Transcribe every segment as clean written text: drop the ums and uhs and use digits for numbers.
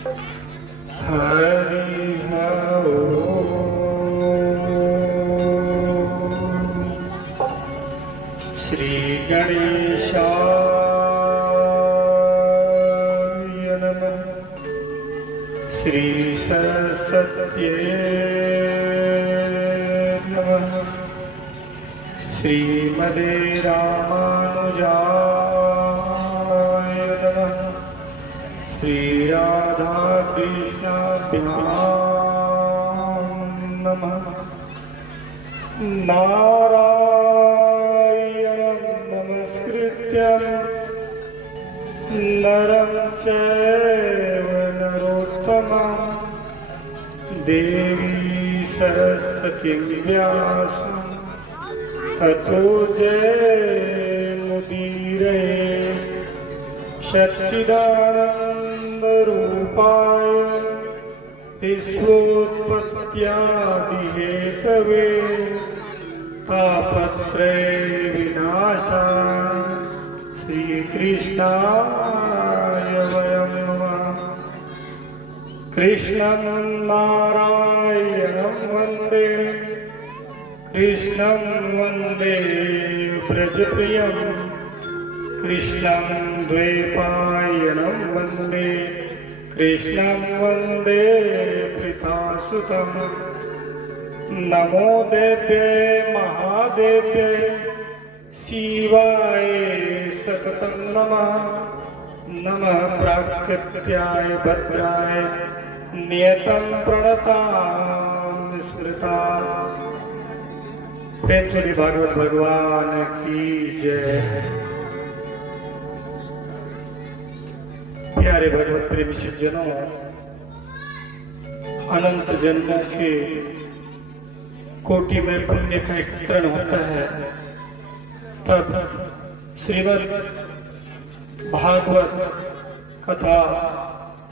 हरि श्री गणेशाय नमः। श्री सरस्वत्यै नमः। श्रीमते रामानुजाय नमः। श्री राधा कृष्णाभ्यां नमः। नारायणं नमस्कृत्यं नरं चैव नरोत्तमं देवी सरस्वतीं व्यासं ततो जयमुदीरये। सच्चिदानन्दरूपाय विश्वोत्पत्त्यादिहेतवे तापत्रय विनाशाय श्रीकृष्णाय वयं नमः। कृष्णं नारायणं वन्दे कृष्णं वन्दे व्रजप्रियं कृष्णं द्वैपायनं वन्दे कृष्णं वन्दे प्रीतासुतं। नमो देव्ये महादेव्ये शिवाय सततं नमः। नमः प्राकृत्याय भद्राय नियतं प्रणतां स्मृता। प्रेम से भागवत भगवान की जय। प्यारे भगवत प्रेमी सज्जनों, अनंत जन्मों के कोटि में पुण्य का एकत्रण होता है, तब श्रीमद् भागवत कथा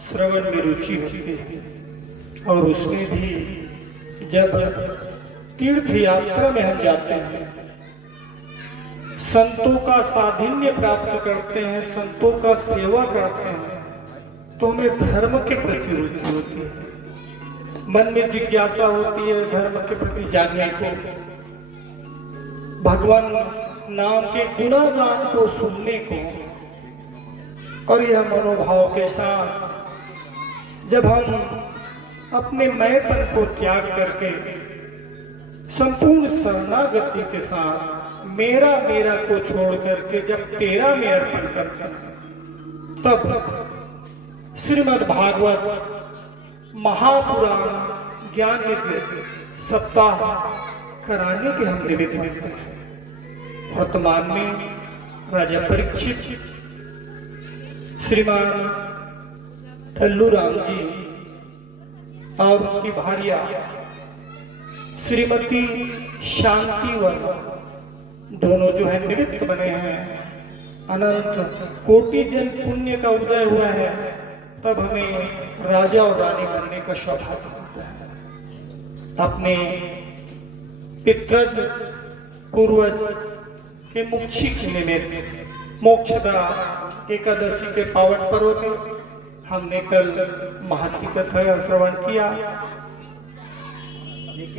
श्रवण में रुचि होती है। और उसमें भी जब तीर्थ यात्रा में हम जाते हैं, संतों का साधिन्य प्राप्त करते हैं, संतों का सेवा करते हैं, तो हमें धर्म के प्रति रुचि होती है, मन में जिज्ञासा होती है धर्म के प्रति जानने को, भगवान नाम के गुणगान को सुनने को। और यह मनोभाव के साथ जब हम अपने मैंपन को त्याग करके संपूर्ण शरणागति के साथ मेरा मेरा को छोड़ करके जब तेरा में अर्पण करते हैं, तब श्रीमद् भागवत महापुराण ज्ञान सप्ताह कराने के हम निमित्त मिलते हैं। वर्तमान में राजा परीक्षित श्रीमान ठल्लू राम जी और उनकी भार्या श्रीमती शांति वर्मा दोनों जो है निमित्त बने हैं। अनंत कोटि जन पुण्य का उदय हुआ है, तब हमें राजा और रानी बनने का सौभाग्य होता है। अपने पितृज पूर्वज के मुक्षी के निमित्त मोक्षदा एकादशी के पावन पर्व में हमने कल महती कथा श्रवण किया।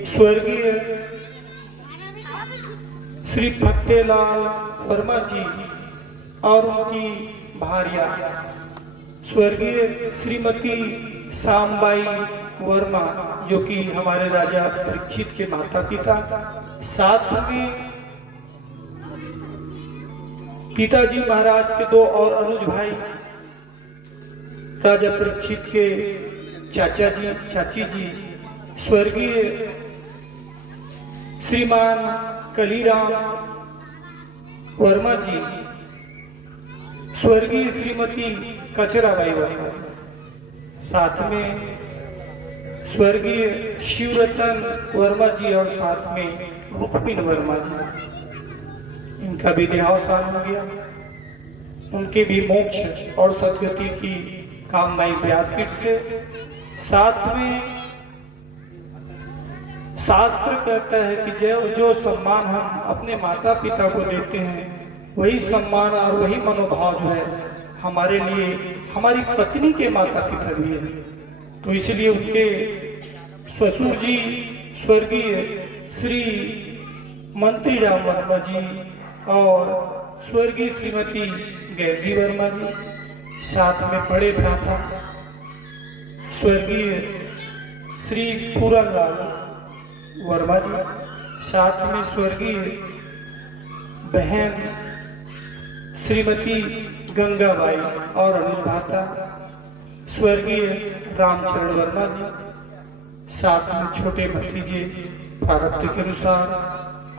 स्वर्गीय श्री फतेलाल वर्मा जी और उनकी भार्या स्वर्गीय श्रीमती सामबाई वर्मा, जो कि हमारे राजा परीक्षित के माता पिता, साथ में पिताजी महाराज के दो और अनुज भाई, राजा परीक्षित के चाचा जी चाची जी, स्वर्गीय श्रीमान कलीराम वर्मा जी, स्वर्गीय श्रीमती कचराबाई वर्मा, साथ में स्वर्गीय शिवरतन वर्मा जी और साथ में रुक्मिन वर्मा जी। इनका भी देहावसान हो गया। उनके भी मोक्ष और सद्गति की कामनाएं व्यासपीठ से। साथ में शास्त्र कहता है कि जो सम्मान हम अपने माता पिता को देते हैं, वही सम्मान और वही मनोभाव जो है हमारे लिए हमारी पत्नी के माता पिता भी हैं, तो इसलिए उनके ससुर जी स्वर्गीय श्री मंत्री राम वर्मा जी और स्वर्गीय श्रीमती गैंधी वर्मा जी, साथ में बड़े भ्राता स्वर्गीय श्री पूरनलाल वर्मा जी, साथ में स्वर्गीय बहन श्रीमती गंगाबाई और अनुभाता स्वर्गीय रामचरण वर्मा जी, साथ में छोटे भतीजे प्रारब्ध के अनुसार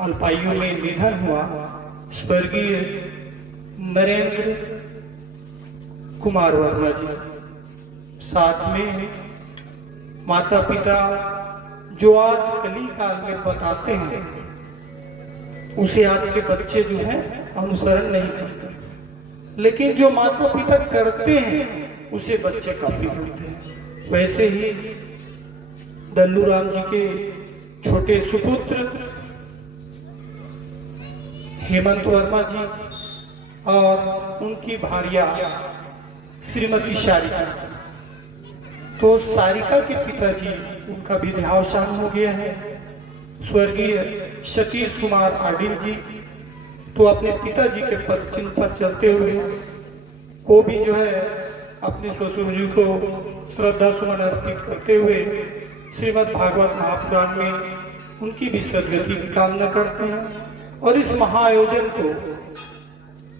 अल्पायु में निधन हुआ स्वर्गीय नरेंद्र कुमार वर्मा जी, साथ में माता पिता जो आज कली काल में बताते हैं उसे आज के बच्चे जो हैं अनुसरण नहीं करते, लेकिन जो माता पिता करते हैं उसे बच्चे कॉपी करते हैं। वैसे ही दल्लू राम जी के छोटे सुपुत्र हेमंत वर्मा जी और उनकी भार्या श्रीमती सारिका, तो सारिका के पिताजी उनका भी देहावसान हो गया है स्वर्गीय सतीश कुमार आडिल जी, तो अपने पिताजी के पद चिन्ह पर चलते हुए वो भी जो है अपने ससुर जी को श्रद्धा सुमन अर्पित करते हुए श्रीमद् भागवत महापुराण में उनकी भी सदगति की कामना करते हैं। और इस महाआयोजन को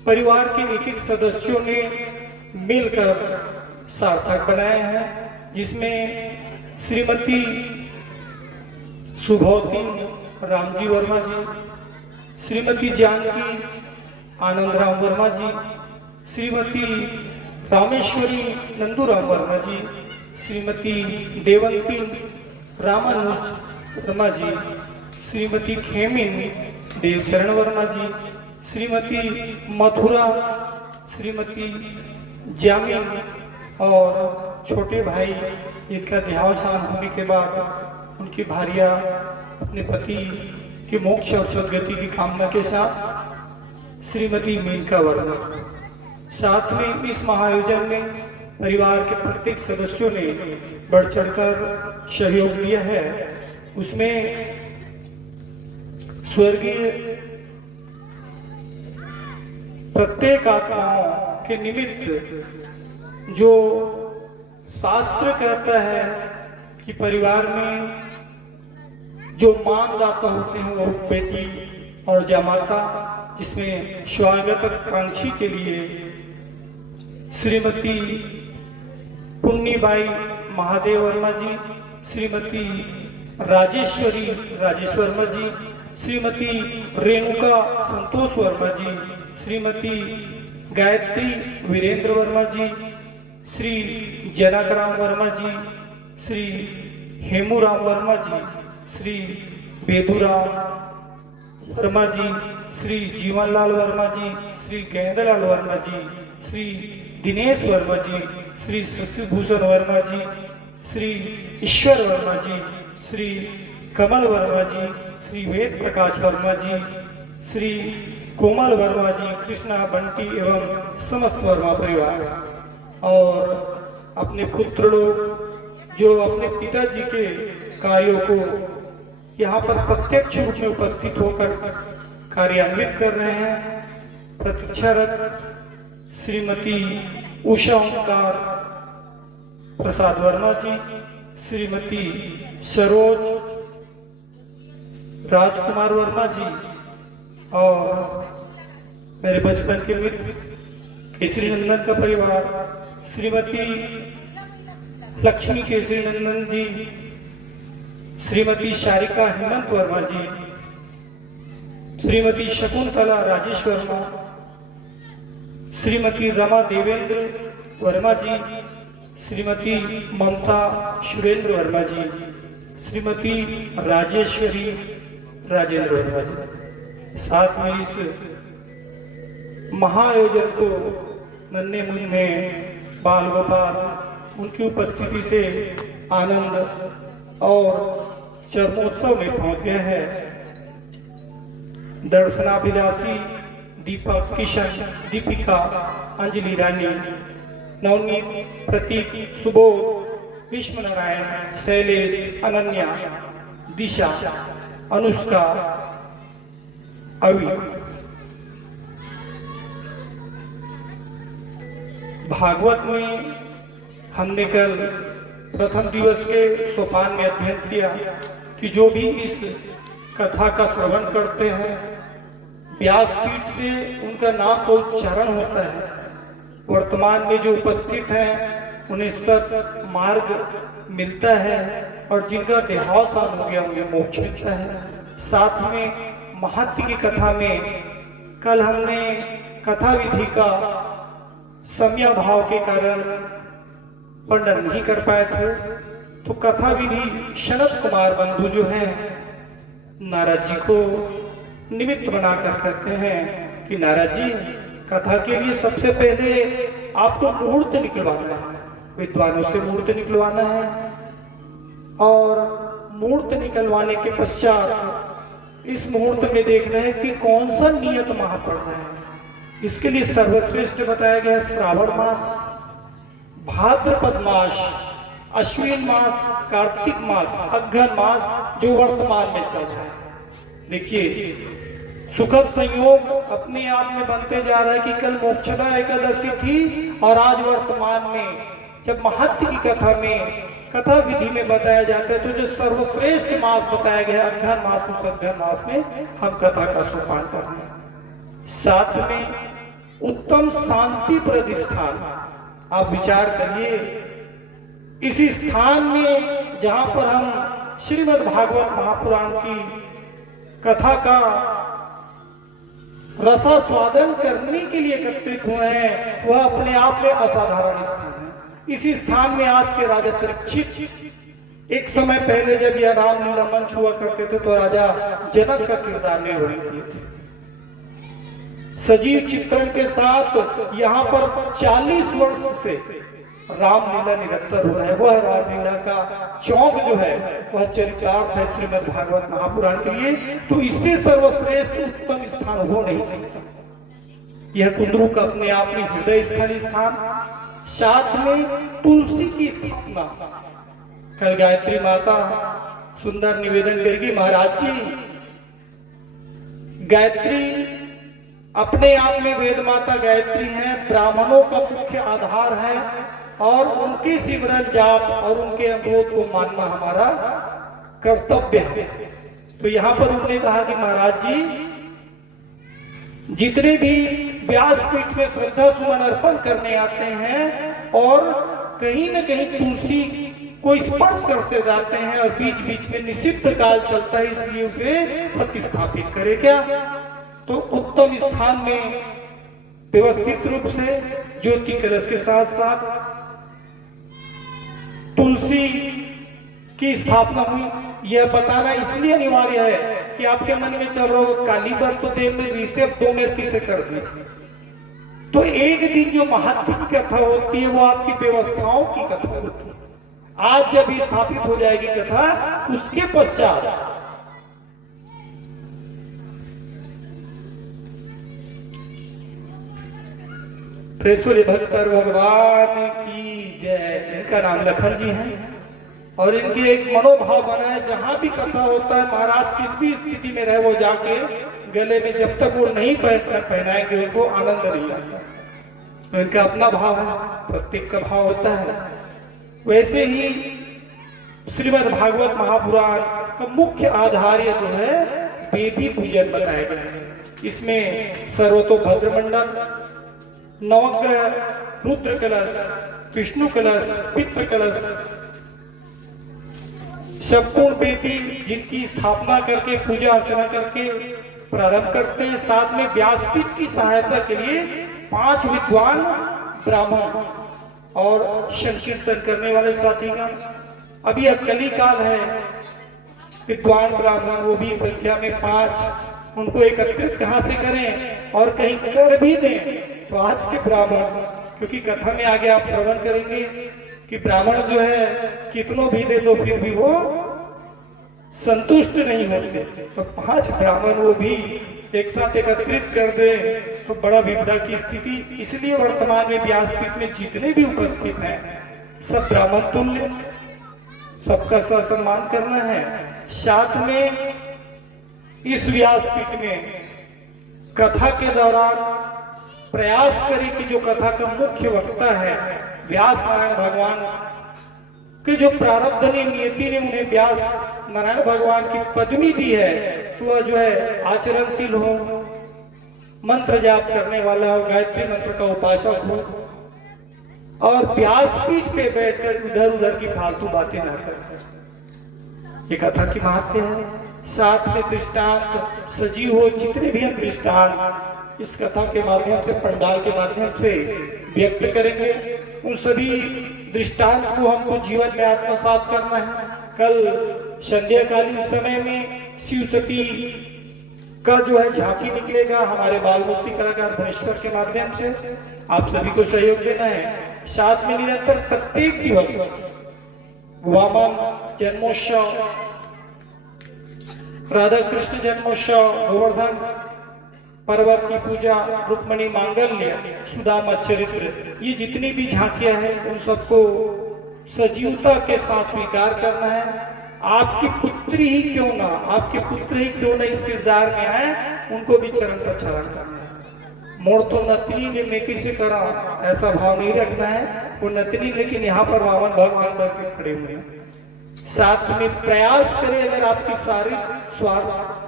परिवार के एक एक सदस्यों ने मिलकर सार्थक बनाया है, जिसमें श्रीमती सुभौती रामजी वर्मा जी, श्रीमती जानकी आनंदराम वर्मा जी, श्रीमती रामेश्वरी नंदूराम वर्मा जी, श्रीमती देवंती रामानुज वर्मा जी, श्रीमती खेमिन देवचरण वर्मा जी, श्रीमती मथुरा, श्रीमती जामिन और छोटे भाई इनका देहावसान होने के बाद उनकी भार्या अपने पति के मोक्ष और सदगति की कामना के साथ श्रीमती मेनका वर्मा। साथ में इस महाआयोजन में परिवार के प्रत्येक सदस्यों ने बढ़ चढ़कर सहयोग दिया है। उसमें स्वर्गीय प्रत्येक आत्माओं के निमित्त जो शास्त्र कहता है कि परिवार में जो मानदाता होते हैं वो बेटी और जमाता, जिसमें स्वागत कांक्षी के लिए श्रीमती पुण्यबाई महादेव वर्मा जी, श्रीमती राजेश्वरी राजेश वर्मा जी, श्रीमती रेणुका संतोष वर्मा जी, श्रीमती गायत्री वीरेंद्र वर्मा जी, श्री जनकराम वर्मा जी, श्री हेमूराम वर्मा जी, श्री बेदूराम वर्मा जी, श्री जीवनलाल वर्मा जी, श्री गेंदलाल वर्मा जी, श्री दिनेश वर्मा जी, श्री शशिभूषण वर्मा जी, श्री ईश्वर वर्मा जी, श्री कमल वर्मा जी, श्री वेद प्रकाश वर्मा जी, श्री कोमल वर्मा जी, कृष्णा बंटी एवं समस्त वर्मा परिवार और अपने पुत्र लोग जो अपने पिताजी के कार्यों को यहाँ पर प्रत्यक्ष रूप में उपस्थित होकर कार्यान्वित कर रहे हैं। प्रतीक्षारत श्रीमती उषा ओंकार प्रसाद वर्मा जी, श्रीमती सरोज राजकुमार वर्मा जी और मेरे बचपन के मित्र केसरी नंदन का परिवार, श्रीमती लक्ष्मी केसरी नंदन जी, श्रीमती शारिका हेमंत वर्मा जी, श्रीमती शकुंतला राजेश वर्मा, श्रीमती रमा देवेंद्र वर्मा जी, श्रीमती ममता सुरेंद्र वर्मा जी, श्रीमती राजेश्वरी राजेंद्र वर्मा जी। साथ में इस महाआयोजन को नन्हे मुन्ने बाल गोपाल उनकी उपस्थिति से आनंद और चरमोत्सव में पहुंच गया है। दर्शनाभिलाषी दीपक, किशन, दीपिका, अंजलि रानी नवनीत, प्रतीक, सुबोध, विश्व नारायण, शैलेश, अनन्या, दिशा, अनुष्का, अवि। भागवत में हमने कल प्रथम दिवस के सोपान में अध्ययन किया कि जो भी इस कथा का श्रवण करते हैं व्यासपीठ से उनका नाम का उच्चारण होता है। वर्तमान में जो उपस्थित हैं उन्हें सत मार्ग मिलता है और जिनका देहावसान हो गया उन्हें मोक्ष मिलता है। साथ में महत्व की कथा में कल हमने कथा विधि का समय भाव के कारण वर्णन नहीं कर पाए थे, तो कथा विधि शरद कुमार बंधु जो हैं नारद जी को निमित्त बनाकर कहते हैं कि नारद जी, कथा के लिए सबसे पहले आपको मुहूर्त निकलवाना है, विद्वानों से मुहूर्त निकलवाना है और मुहूर्त निकलवाने के पश्चात इस मुहूर्त में देखना है कि कौन सा नियत माह पड़ना है। इसके लिए सर्वश्रेष्ठ बताया गया श्रावण मास, भाद्रपद मास, अश्विन मास, कार्तिक मास, अघ्न मास जो वर्तमान में चल रहा है। देखिए सुखद संयोग अपने आप में बनते जा रहा है कि कल मोक्षदा एकादशी थी और आज वर्तमान में जब महत्व की कथा में कथा विधि में बताया जाता है तो जो सर्वश्रेष्ठ मास बताया गया अघ्न मास, उस अघ्न मास में हम कथा का सोपान कर रहे हैं। साथ में उत्तम शांति प्रद स्थान, आप विचार करिए इस स्थान में जहां पर हम श्रीमद् भागवत महापुराण की कथा का रसास्वादन करने के लिए एकत्रित हुए हैं, वह अपने आप में असाधारण स्थान है। इस स्थान में आज के राजा परीक्षित एक समय पहले जब यह रामलीला मंच हुआ करते थे तो राजा जनक का किरदार निभाने किए थे। सजीव चित्रण के साथ यहाँ पर 40 वर्ष से रामलीला निरंतर हो रहा है। वह रामलीला का चौक जो है वह चरितार्थ है श्रीमद् भागवत महापुराण के लिए, तो इससे सर्वश्रेष्ठ उत्तम स्थान हो नहीं सकता। यह कुंदरू का अपने आप में हृदय स्थल स्थान, साथ में तुलसी की स्थापना। कल गायत्री माता सुंदर निवेदन करेगी, महाराज जी गायत्री अपने आप में वेद माता गायत्री है, ब्राह्मणों का मुख्य आधार है और उनके सिमरन जाप और उनके अनुरोध को मानना हमारा कर्तव्य है। तो यहाँ पर उन्होंने कहा कि महाराज जी जितने भी व्यासपीठ में श्रद्धा सुमन अर्पण करने आते हैं और कहीं न कहीं तुलसी को स्पर्श कर से जाते हैं और बीच बीच में निषिद्ध काल चलता है, इसलिए उसे प्रतिस्थापित करे क्या। तो उत्तम स्थान में व्यवस्थित रूप से ज्योति कलश के साथ साथ तुलसी की स्थापना हुई। यह बताना इसलिए अनिवार्य है कि आपके मन में चल रहा हो काली बार तो देव में विषय 2 में किसे कर दीजिए, तो एक दिन जो महत्व की कथा होती है वो आपकी व्यवस्थाओं की कथा होती है। आज जब स्थापित हो जाएगी कथा उसके पश्चात प्रेक्षुले भक्तर भगवान की जय। इनका नाम लखन जी है और इनके एक मनोभाव बना है, जहां भी कथा होता है महाराज किस भी स्थिति में रहे वो जाके गले में जब तक वो नहीं पहनाएंगे उनको आनंद नहीं आता। तो इनका अपना भाव है, प्रत्येक का भाव होता है। वैसे ही श्रीमद् भागवत महापुराण का मुख्य आधार जो है वेदी पूजन बताया गया है। इसमें सर्वतोभद्रमंडल, नवग्रह, रुद्र कलश, विष्णु कलश, पितृ कलश, संपूर्ण वेदी जिनकी स्थापना करके पूजा अर्चना करके प्रारंभ करते हैं। साथ में व्यासपीठ की सहायता के लिए 5 विद्वान ब्राह्मण और संकीर्तन करने वाले साथीगण। अभी अब कली काल है, विद्वान ब्राह्मण वो भी संख्या में 5, उनको एकत्रित कहाँ से करें और कहीं कर भी दें तो आज के ब्राह्मण, क्योंकि कथा में आगे आप श्रवण करेंगे कि ब्राह्मण जो है कितनों भी दे दो फिर भी वो संतुष्ट नहीं होते, तो 5 ब्राह्मण वो भी एक साथ एकत्रित कर दे तो बड़ा विपदा की स्थिति। इसलिए वर्तमान में व्यासपीठ में जितने भी उपस्थित हैं सब ब्राह्मण तुल्य, सबका सम्मान करना है। साथ में इस व्यासपीठ में कथा के दौरान प्रयास करें कि जो कथा का मुख्य वक्ता है व्यास नारायण भगवान कि जो प्रारब्ध ने, नियति ने उन्हें व्यास नारायण भगवान की पदवी दी है, तो वह जो है आचरणशील हो, मंत्र जाप करने वाला हो, गायत्री मंत्र का उपासक हो और व्यासपीठ पे बैठकर इधर उधर की फालतू बातें ना करें। ये कथा की महत्व है। साथ में दृष्टांत सजीव हो, जितने भी हम दृष्टांत इस कथा के माध्यम से, पंडाल के माध्यम से व्यक्त करेंगे, उन सभी दृष्टांत को हमको जीवन में आत्मसात करना है। कल संध्याकालीन समय में शिव सती का जो है झांकी निकलेगा हमारे बाल मूर्ति कलाकार भुवनेश्वर के माध्यम से। आप सभी को सहयोग देना है। साथ में निरंतर प्रत्येक दिवस वामन जन्मोत्सव, राधा कृष्ण जन्मोत्सव, गोवर्धन पर्वत की पूजा, रुक्मणी मांगल्य, सुदामा चरित्र, ये जितनी भी झांकियां हैं उन सबको सजीवता के साथ स्वीकार करना है। आपकी पुत्री ही क्यों ना, आपके पुत्र ही क्यों ना इस किरदार में आए, उनको भी चरण पर चरण करना है। मोड़ तो नतनी ने मैं किसी तरह ऐसा भाव नहीं रखना है, वो नतनी लेकिन यहाँ पर वामन भगवान बन के खड़े हुए हैं। साथ में प्रयास करें, अगर आपकी सारी स्वार्थ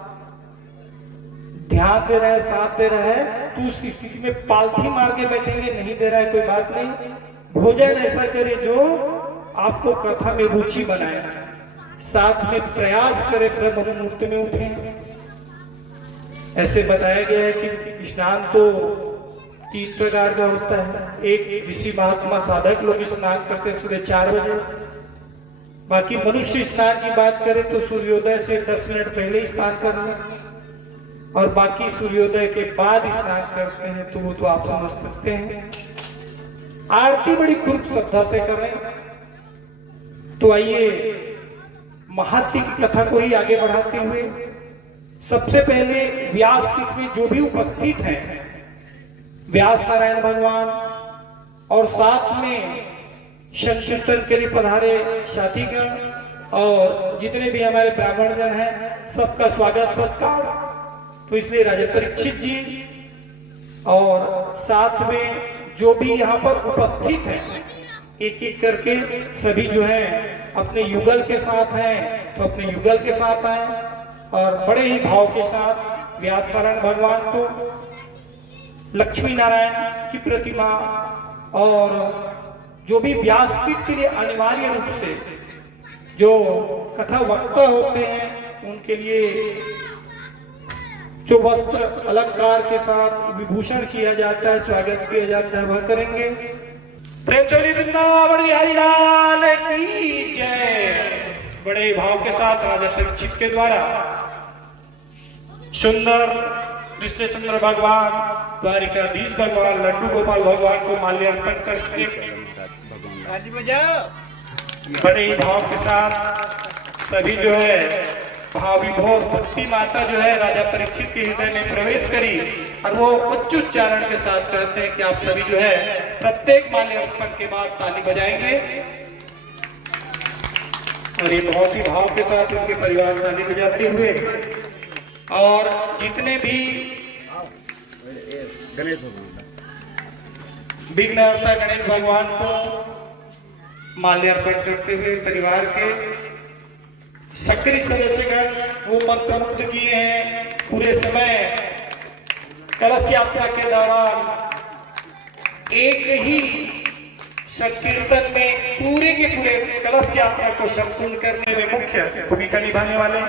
ध्यान दे रहा है, साथ दे रहा है, तो उस स्थिति में पालथी मार के बैठेंगे, नहीं दे रहा है कोई बात नहीं। भोजन ऐसा करे जो आपको कथा में रुचि बनाए। साथ में प्रयास करे ब्रह्म मुहूर्त में उठें। ऐसे बताया गया है कि स्नान तो 3 प्रकार का होता है। एक ऋषि महात्मा साधक लोग स्नान करते हैं सुबह 4 बजे। बाकी मनुष्य स्नान की बात करें तो सूर्योदय से 10 मिनट पहले स्नान करना, और बाकी सूर्योदय के बाद स्नान करते हैं तो वो तो आप समझ सकते हैं। आरती बड़ी खूब श्रद्धा से करें। तो आइए महात्म्य की कथा को ही आगे बढ़ाते हुए सबसे पहले व्यासपीठ में जो भी उपस्थित हैं, व्यास नारायण भगवान और साथ में संकीर्तन के लिए पधारे साथीगण और जितने भी हमारे ब्राह्मण जन हैं, सबका स्वागत सत्कार। तो इसलिए राजा परीक्षित जी और साथ में जो भी यहाँ पर उपस्थित हैं, एक एक करके सभी जो हैं अपने युगल के साथ हैं तो अपने युगल के साथ आए और बड़े ही भाव के साथ व्यास नारायण भगवान को, लक्ष्मी नारायण की प्रतिमा और जो भी व्यासपीठ के लिए अनिवार्य रूप से जो कथा वक्ता होते हैं उनके लिए जो वस्त्र अलंकार के साथ विभूषण किया जाता है, स्वागत किया जाता है, वह करेंगे। प्रेम चोली वृंदावन बिहारी लाल की जय। बड़े भाव के साथ राजा परीक्षित के द्वारा सुंदर कृष्णचंद्र भगवान, द्वारिकाधीश भगवान, लड्डू गोपाल भगवान को माल्यार्पण करके बड़े भाव के साथ सभी जो है भावी भोज भक्ति माता जो है राजा परीक्षित के हृदय में प्रवेश करी और वो उच्च उच्चारण के साथ कहते हैं कि आप सभी जो है प्रत्येक माल्यार्पण के बाद ताली बजाएंगे और ये बहुत ही भाव के साथ उनके परिवार ताली बजाते हुए और जितने भी विघ्नहर्ता गणेश भगवान को माल्यार्पण करते हुए परिवार के सक्रिय सदस्यगण वो मंत्रमुग्ध किए हैं। पूरे समय कलश यात्रा के दौरान एक ही संकीर्तन में पूरे के पूरे कलश यात्रा को संपूर्ण करने में मुख्य भूमिका निभाने वाले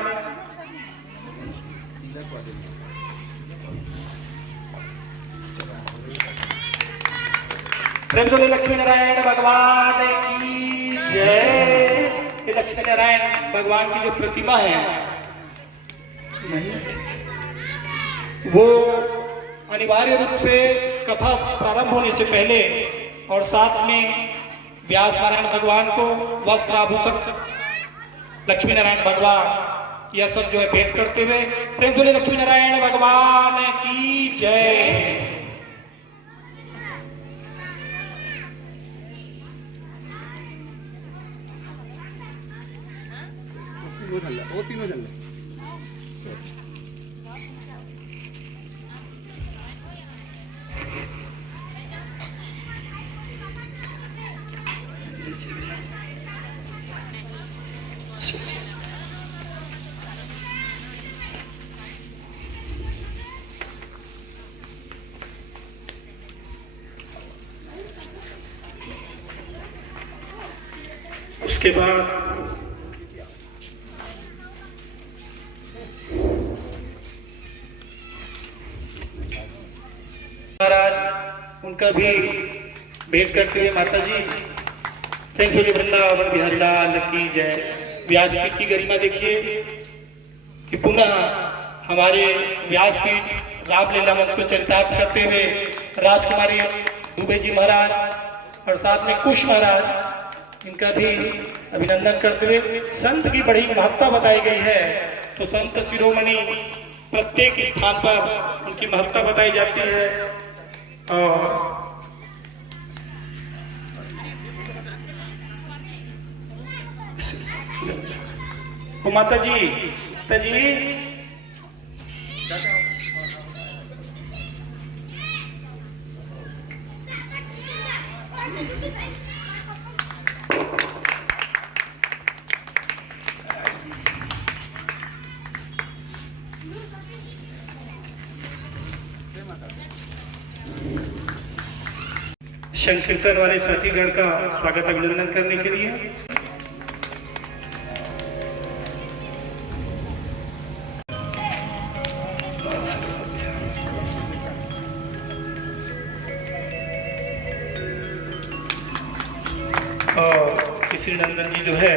लक्ष्मी नारायण भगवान की जय। लक्ष्मी नारायण भगवान की जो प्रतिमा है वो अनिवार्य रूप से कथा प्रारंभ होने से पहले और साथ में व्यास नारायण भगवान को वस्त्र आभूषण, लक्ष्मी नारायण भगवान यह सब जो है भेंट करते हुए प्रेम से लक्ष्मी नारायण भगवान की जय। वो तीनों चल उसके बाद महाराज उनका भी भेंट करते हुए माता जी प्रेम से वृंदावन बिहारी लाल की जय। व्यासपीठ की गरिमा देखिए कि पुनः हमारे व्यासपीठ रामलीला मंच को चरितार्थ करते हुए राजकुमारी दुबे जी महाराज और साथ में कुश महाराज इनका भी अभिनंदन करते हुए संत की बड़ी महत्ता बताई गई है। तो संत शिरोमणि प्रत्येक स्थान पर उनकी महत्ता बताई जाती है। और तो माता जी संकीर्तन वाले साथीगण का स्वागत अभिनंदन करने के लिए और किसी नंदन जी जो है